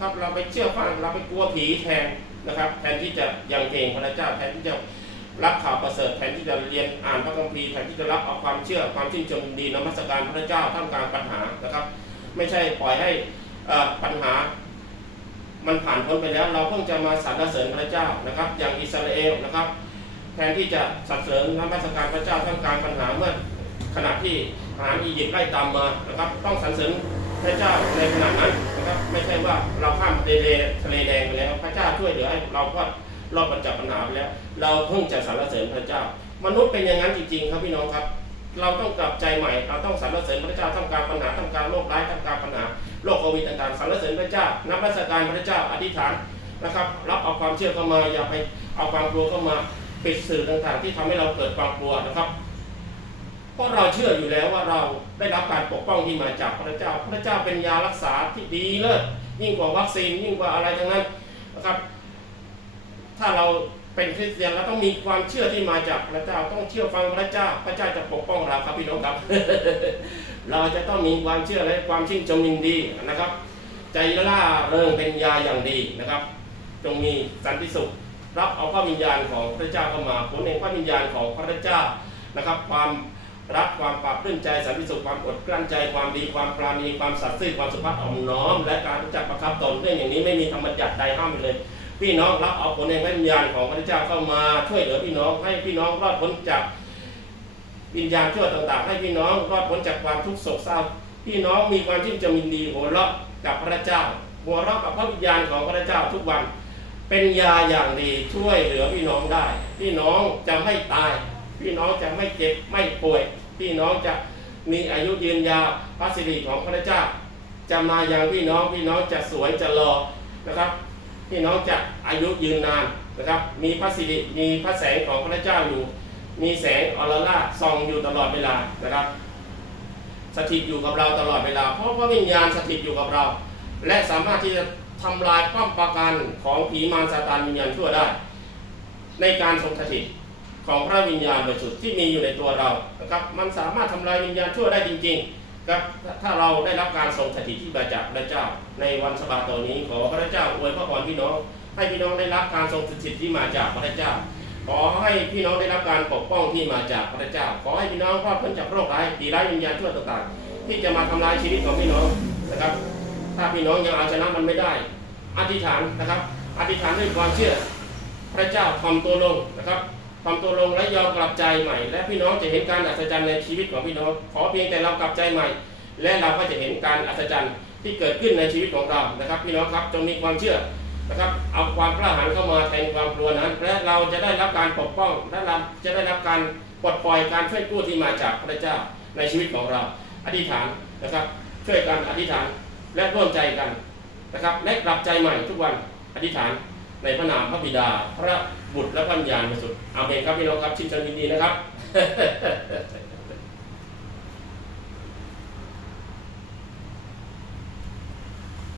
ครับเราไปเชื่อฟังเราไปกลัวผีแทนนะครับแทนที่จะยังเกรงพระเจ้าแทนที่จะรับข่าวประเสริฐแทนที่จะเรียนอ่านพระคัมภีร์แทนที่จะรับเอาความเชื่อความชื่นชมดีนมัสการพระเจ้าท่ามกลางปัญหานะครับ ไม่ใช่ปล่อยให้อ่อปัญหา มันผ่านพ้นไปแล้ว เราเพิ่งจะมาสรรเสริญพระเจ้านะครับ อย่างอิสราเอลนะครับ แทนที่จะสรรเสริญนมัสการพระเจ้าท่ามกลางปัญหาเมื่อขณะที่ทหารอียิปต์ไล่ตามมานะครับ ต้องสรรเสริญ พระเจ้าในขณะนั้นนะครับไม่ใช่ว่าเราข้ามทะเลทะเลแดงไปแล้ว พระเจ้าช่วยเหลือให้เราก็รอดมาจากปัญหาไปแล้ว เราเพิ่งจะสรรเสริญพระเจ้า มนุษย์เป็นอย่างนั้นจริง ๆ ครับพี่น้องครับ เราต้องกลับใจใหม่ เราต้องสรรเสริญพระเจ้าท่ามกางปัญหาท่ามกางโรคร้ายท่ามกางปัญหาโรคโควิดต่างๆสรรเสริญพระเจ้านับราชการพระเจ้าอธิษฐานนะครับ รับเอาความเชื่อเข้ามาอย่าไปเอาความกลัวเข้ามาปิดสื่อต่างๆ ที่ทำให้เราเกิดความกลัวนะครับ เพราะเราเชื่ออยู่แล้วว่าเราได้รับการปกป้องที่มาจากพระเจ้า พระเจ้าเป็นยารักษาที่ดีเลิศยิ่งกว่าวัคซีนยิ่งกว่าอะไรทั้งนั้นนะครับ ถ้าเราเป็นคริสเตียนเราต้องมีความเชื่อที่มาจากพระเจ้าต้องเชื่อฟังพระเจ้า พระเจ้าจะปกป้องเราครับพี่น้องครับ เราจะต้องมีความเชื่อและความชื่นชมยินดีนะครับ ใจล่าเริงเป็นยาอย่างดีนะครับ จงมีสันติสุขรับเอาพระวิญญาณของพระเจ้าเข้ามาผลแห่งพระวิญญาณของพระเจ้านะครับ ความ รักความปรับปลื้มใจสันติสุขความอดกลั้นใจความดีความปราณีความสัตย์ซื่อความสุภาพอ่อนน้อม และการรู้จักประคับตนเรื่องอย่างนี้ไม่มีธรรมบัญญัติใดห้ามเลย พี่น้องรับเอาผลแห่งวิญญาณของพระเจ้าเข้ามาช่วยเหลือพี่น้องให้พี่น้องรอดพ้นจากวิญญาณชั่วต่างๆ ให้พี่น้องรอดพ้นจากความทุกข์โศกเศร้า พี่น้องมีความชื่นชมยินดีหัวเราะกับพระเจ้าหัวเราะกับพระวิญญาณของพระเจ้าทุกวัน เป็นยาอย่างดีช่วยเหลือพี่น้องได้ พี่น้องจะไม่ตาย พี่น้องจะไม่เจ็บไม่ป่วย พี่น้องจะมีอายุยืนยาวพระสิริของพระเจ้า จะมาอย่างพี่น้องพี่น้องจะสวยจะรอนะครับ พี่น้องจะอายุยืนนานนะครับ มีพระสิริมีพระแสงของพระเจ้าอยู่ มีแสงออรราส่องอยู่ตลอดเวลานะครับ สถิตอยู่กับเราตลอดเวลา เพราะพระวิญญาณสถิตอยู่กับเรา และสามารถที่จะทำลายป้อมปราการของผีมารซาตานวิญญาณชั่วได้ ในการทรงสถิต ของพระวิญญาณบริสุทธิ์ที่มีอยู่ในตัวเรานะครับมันสามารถทำลายวิญญาณชั่วได้จริงๆครับถ้าเราได้รับการทรงสถิตที่มาจากพระเจ้า ในวันสบาโตนี้ขอพระเจ้าอวยพระพรพี่น้อง ให้พี่น้องได้รับการทรงสถิตที่มาจากพระเจ้า ขอให้พี่น้องได้รับการปกป้องที่มาจากพระเจ้า ขอให้พี่น้องรอดพ้นจากโรคร้ายผีร้ายวิญญาณชั่วต่างๆ ที่จะมาทำลายชีวิตของพี่น้องนะครับ ถ้าพี่น้องยังเอาชนะมันไม่ได้อธิษฐานนะครับอธิษฐานด้วยความเชื่อ พระเจ้าทำตัวลงนะครับ ทำตัวลงและยอมกลับใจใหม่ และพี่น้องจะเห็นการอัศจรรย์ในชีวิตของพี่น้องขอเพียงแต่เรากลับใจใหม่ และเราก็จะเห็นการอัศจรรย์ที่เกิดขึ้นในชีวิตของเรานะครับ พี่น้องครับจงมีความเชื่อนะครับเอาความกล้าหาญเข้ามาแทนความกลัวนั้น และเราจะได้รับการปกป้องและเราจะได้รับการปลดปล่อยการช่วยกู้ที่มาจากพระเจ้าในชีวิตของเรา อธิษฐานนะครับ ช่วยกันอธิษฐานและร่วมใจกันนะครับและกลับใจใหม่ทุกวันอธิษฐาน ในพระนามพระบิดา พระบุตรและพระวิญญาณบริสุทธิ์อาเมนครับพี่น้องครับชินจันยินดีนะครับ